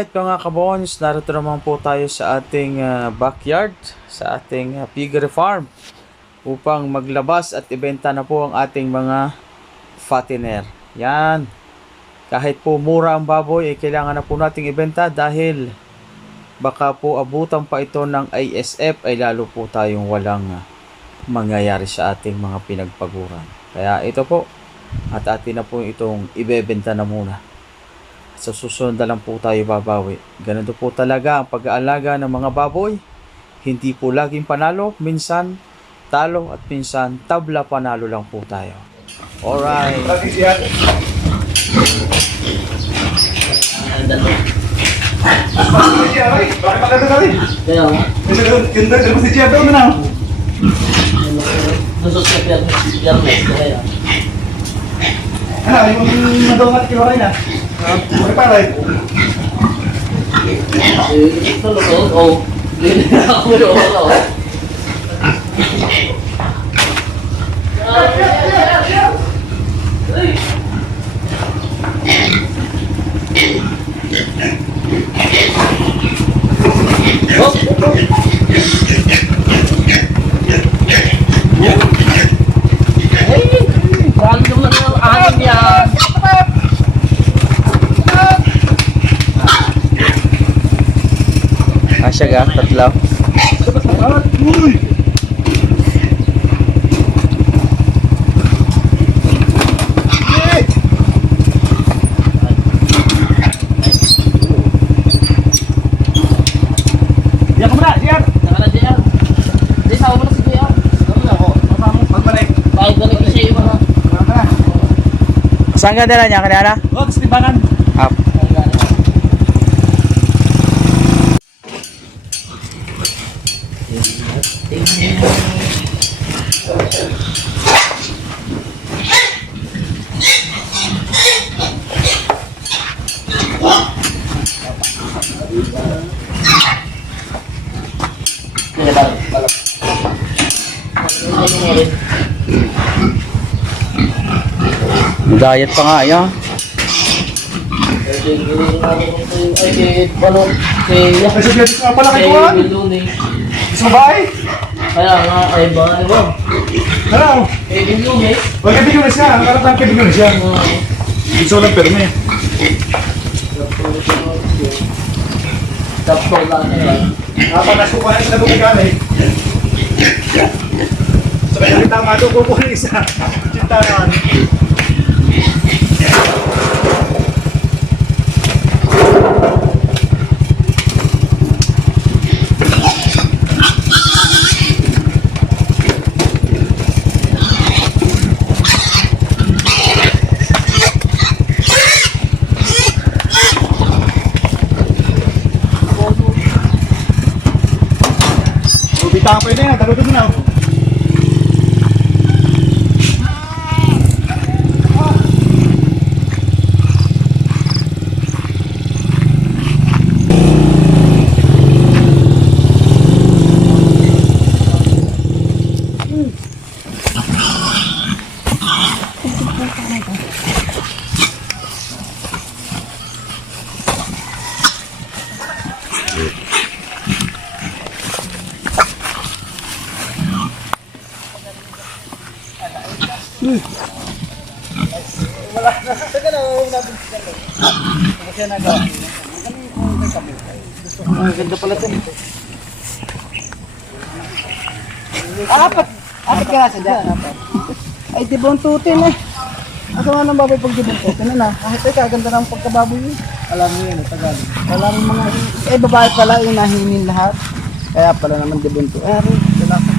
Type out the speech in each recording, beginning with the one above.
Alright mga kabons, narito naman po tayo sa ating backyard, sa ating piggery farm upang maglabas at ibenta na po ang ating mga fattener. Yan, kahit po mura ang baboy, kailangan na po nating ibenta dahil baka po abutan pa ito ng ISF ay lalo po tayong walang mangyayari sa ating mga pinagpaguran. Kaya ito po, at atin na po itong ibebenta na muna. Sa susunod na lang po tayo babawi. Ganito po talaga ang pag-aalaga ng mga baboy. Hindi po laging panalo, minsan talo at minsan tabla panalo lang po tayo. Alright. Ano, yung madungat kilo rin ah. Prepared. Ito lang oh. Asya ga, tatlo. Diyan ko muna, diyan. Di sa mo na si Kuya. Magbalik. Bakit balik kasi iba na? Saan ka dala niya? Kanina? Oh, gusto timbangan. Up. Diet pa nga yan. Ay, sabihin ko pala kay Juan. Gusto mo ba ay? Kaya nga, ay ba? Ano? Kevin Lunes. Huwag kaibigan siya. Ang karapang kaibigan siya. Gusto ko lang perme. Tapos lang yan. Napanas ko pa sa nabukigan eh. Sabay na tama doon, kukunin isa. Cintahan. Bitawan pa yun yan, tagot doon na. Wala na. Saka na, natin siya. Kasi nagawa. Ang ganda pala ito. Apat ka nasa dyan. Ay, dibuntutin eh. Asa nga ng baboy pag dibuntutin na. Kahit ay kaganda ng pagkababoy yun. Alam mo yun, Tagalog. Alam mo mga, babae pala, inahinin lahat. Kaya pala naman dibunto. Eh, wala ka.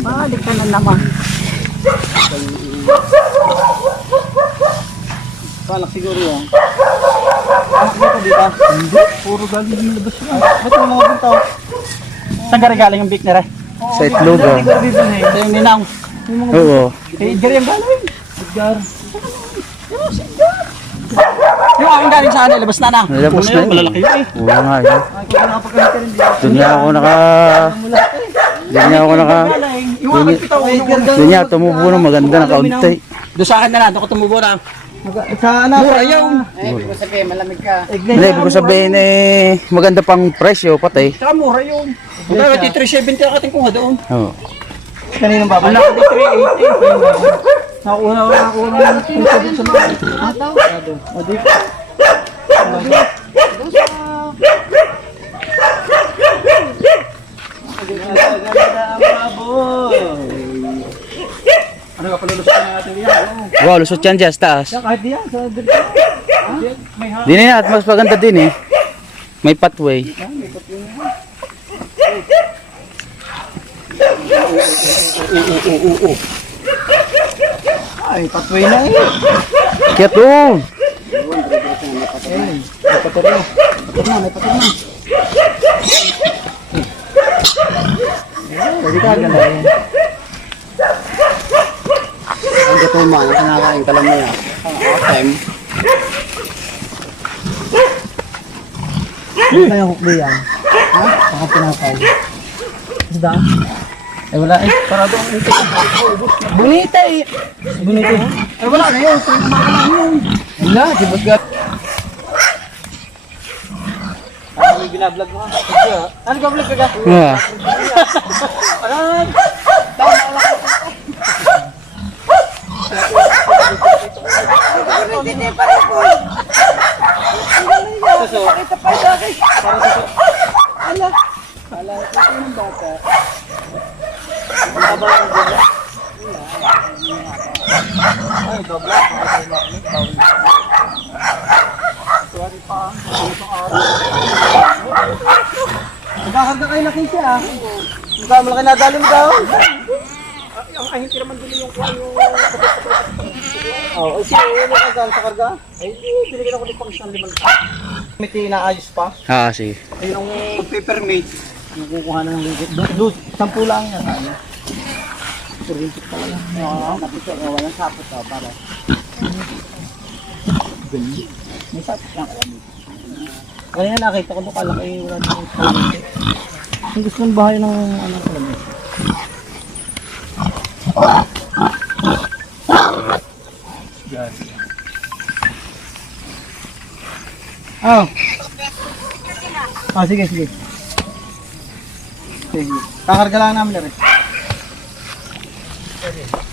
Balik ka na naman. Palak siguro yan. Anak dito dito? Hindi. Puro galing yung labas yan. Ba't yung mga buntaw? Saan ka galing yung big na rin? Sa itlogan. Sa yung ninang. Oo. Eh, Edgar yung galing. Edgar. Yung aking galing sa ano, labas na na. Nilabas na yun. Malalaki yun eh. Oo nga yun. Ay, kung napagkakita rin dito. Doon niya ako naka... Doon niya ako naka... Yung aking kita, Doon niya tumubo ng maganda na kaunti. Doon sa akin na lang, doon ko tumubo na. Sana Mura yun. ibig ko sabihin, malamig ka. Hindi, ibig ko sabihin maganda pang presyo pati. Saka mura yung. Kaya 370 ang ating kuha doon. Oo. Kaninong baba? Wala ka di 380. Nakuha ng 370 sa mga. O di. Ano ka palulusot na natin yan? Wow, lusot yan dyan sa taas. Kahit diyan, sa dito. May ha. Di na at mas maganda din eh. May pathway. Ay, patway na eh. Kaya to. May patod na. May patod na. Pwede ka, ganda yun. Ang gato mo, ano kinakain ka lang na yan. Time. Ano kaya hukli yan? Ha? Baka pinapay. Isda? Ay wala eh. Parado ang ito. Bonita eh. Bonita eh. Ay wala na yun. Tuwing umaga lang yun. Wala, sibot ka. May binablog mo ha? Ano ka vlog ka ka? Yeah. Ayan! Hindi pa rin po. Pakita pa sa akin. Ala. Ala, ito yung bata. Habang ang dobla. Ay, dobla. Sorry pa. Nagkakarga kayo na kisya ah. Mukha mo lang nadali mo daw. Ay, hindi naman dili yung kwan yung... Oh, siya yung nakagaan sa karga? Ay, binigyan ako ng pang 5,000. May tinaayos pa. Ah, sige. Ay, yung papermate. Yung kukuha ng ligit. Doon, 10 lang yan. Ano? Turintik pala lang. Oo, kapito. Walang sapot daw para. Ganyan. May sapot lang alam mo. Kaya nakita ko doon kalaki. Wala doon yung turintik. Ang gusto ng bahay ng ano alam mo. Oh. Ah, sige, sige. Sige. Kakarga lang namin rin.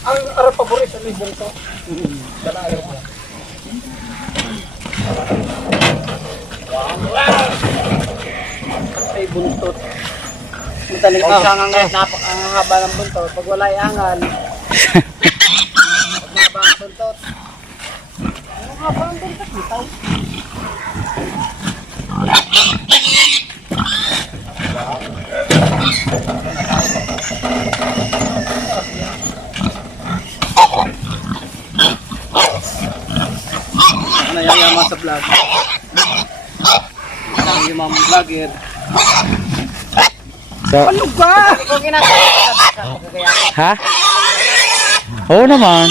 Ang arap paborit sa libong to. Dalayo ko. Ay, buntot. Mataling napakahaba ng buntot. Pag wala iangan. Pag mahaba ang buntot. Ang haba ang buntot, bitaw. Ano yan yaman sa vlog? Ang yung mga vlogger. So, Ano ba? ha? Oo naman.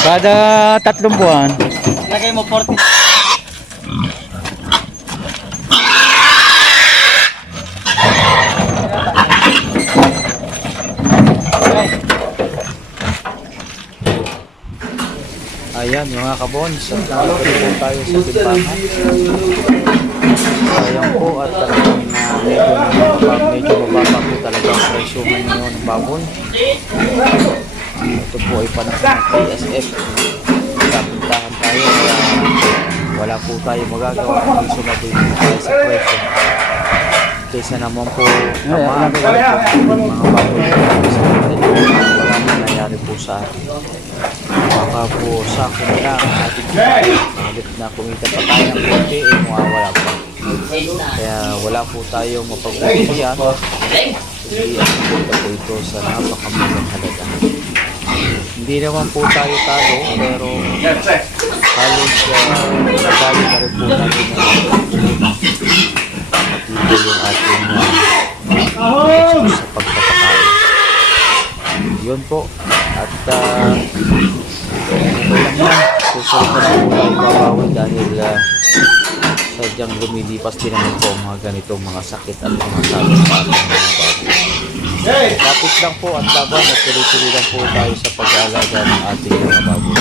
Kada 3 buwan. Lagay mo 40. Ayan mga kabons, at nakapit po tayo sa timbangan. Sayang po at talagang medyo mababa po talaga ang presyo ngayon ng baboy. Ito po ay panahon ng PSF. Kapintahan tayo kaya wala po tayo magagawa kung sumabay po tayo sa presyo. Kaysa naman po naman mga baboy sa atin, wala nangyayari po sa atin. Baka po sako na lang ang ating halit na kumita pa tayo ng konti eh mawawala pa. Kaya wala po tayong mapag-uwihan kundi ang kumita po ito sa napakamalang halaga. Hindi naman po tayo talo pero halos nagdali na rin po natin ang matibay yung ating sa pagpapakain. Yun po. At susunod na po tayo babawi dahil sadyang lumilipas din naman po ang mga ganitong mga sakit at mga sabit sa ating mga baboy. Lapit lang po at laban at tuloy-tuloy lang po tayo sa pag-aalaga ng ating mga baboy.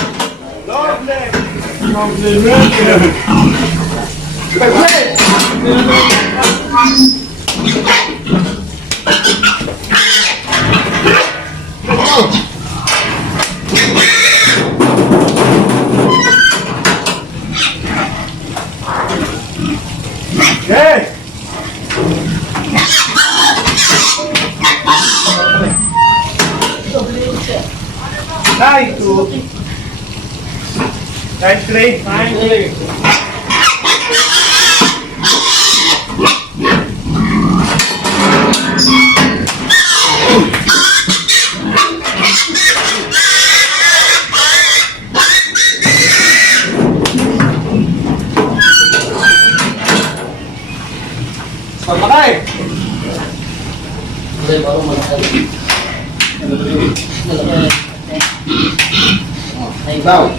Now,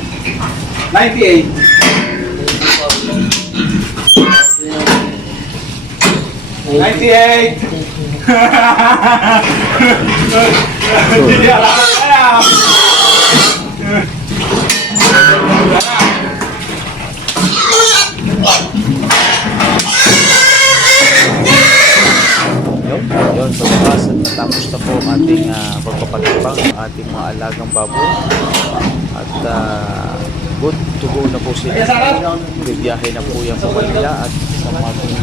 98. 98. Hindi alam ko kaya. Yun, sa wakas at natapos na po ang ating pagpapalibang ng ating mga alagang baboy at good to go na po sila. Bibiyahe na po yung pamilya at sa ating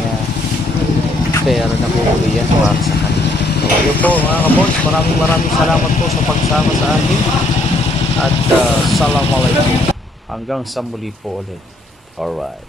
pera na po uli yan para sa kanila. So yun po mga kabons, maraming salamat po sa pagsama sa akin at assalamualaikum hanggang sa muli po ulit. Alright.